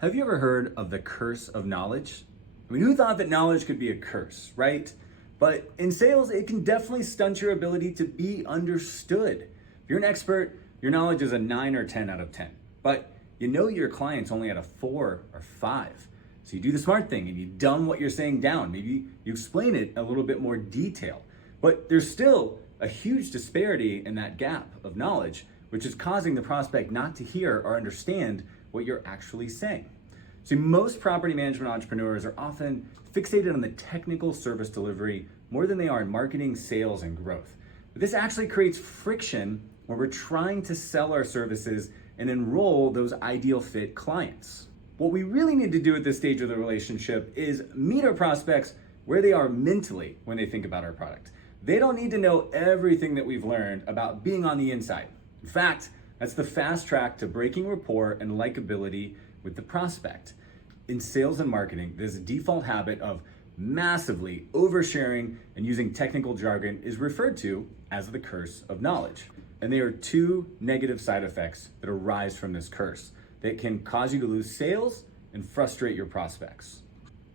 Have you ever heard of the curse of knowledge? I mean, who thought that knowledge could be a curse, right? But in sales, it can definitely stunt your ability to be understood. If you're an expert, your knowledge is a 9 or 10 out of 10. But you know your client's only at a 4 or 5. So you do the smart thing and you dumb what you're saying down. Maybe you explain it in a little bit more detail. But there's still a huge disparity in that gap of knowledge, which is causing the prospect not to hear or understand what you're actually saying. See, most property management entrepreneurs are often fixated on the technical service delivery more than they are in marketing, sales, and growth. But this actually creates friction when we're trying to sell our services and enroll those ideal fit clients. What we really need to do at this stage of the relationship is meet our prospects where they are mentally when they think about our product. They don't need to know everything that we've learned about being on the inside. In fact, that's the fast track to breaking rapport and likability with the prospect. In sales and marketing, this default habit of massively oversharing and using technical jargon is referred to as the curse of knowledge. And there are two negative side effects that arise from this curse that can cause you to lose sales and frustrate your prospects.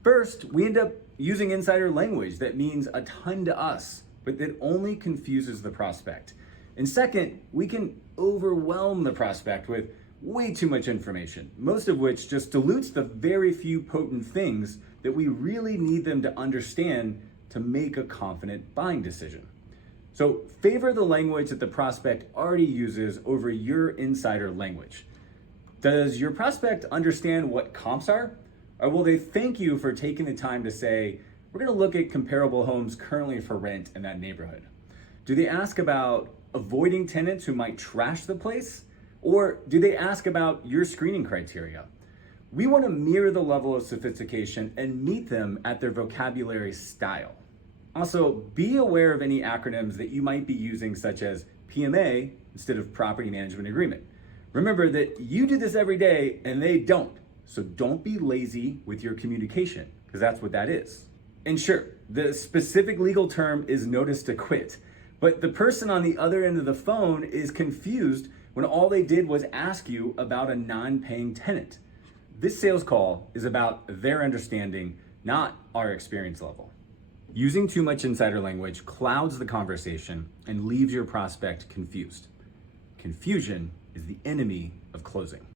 First, we end up using insider language that means a ton to us, but that only confuses the prospect. And second, we can overwhelm the prospect with way too much information, most of which just dilutes the very few potent things that we really need them to understand to make a confident buying decision. So favor the language that the prospect already uses over your insider language. Does your prospect understand what comps are? Or will they thank you for taking the time to say, we're gonna look at comparable homes currently for rent in that neighborhood? Do they ask about avoiding tenants who might trash the place? Or do they ask about your screening criteria? We want to mirror the level of sophistication and meet them at their vocabulary style. Also, be aware of any acronyms that you might be using, such as PMA instead of Property Management Agreement. Remember that you do this every day and they don't. So don't be lazy with your communication, because that's what that is. And sure, the specific legal term is notice to quit. But the person on the other end of the phone is confused when all they did was ask you about a non-paying tenant. This sales call is about their understanding, not our experience level. Using too much insider language clouds the conversation and leaves your prospect confused. Confusion is the enemy of closing.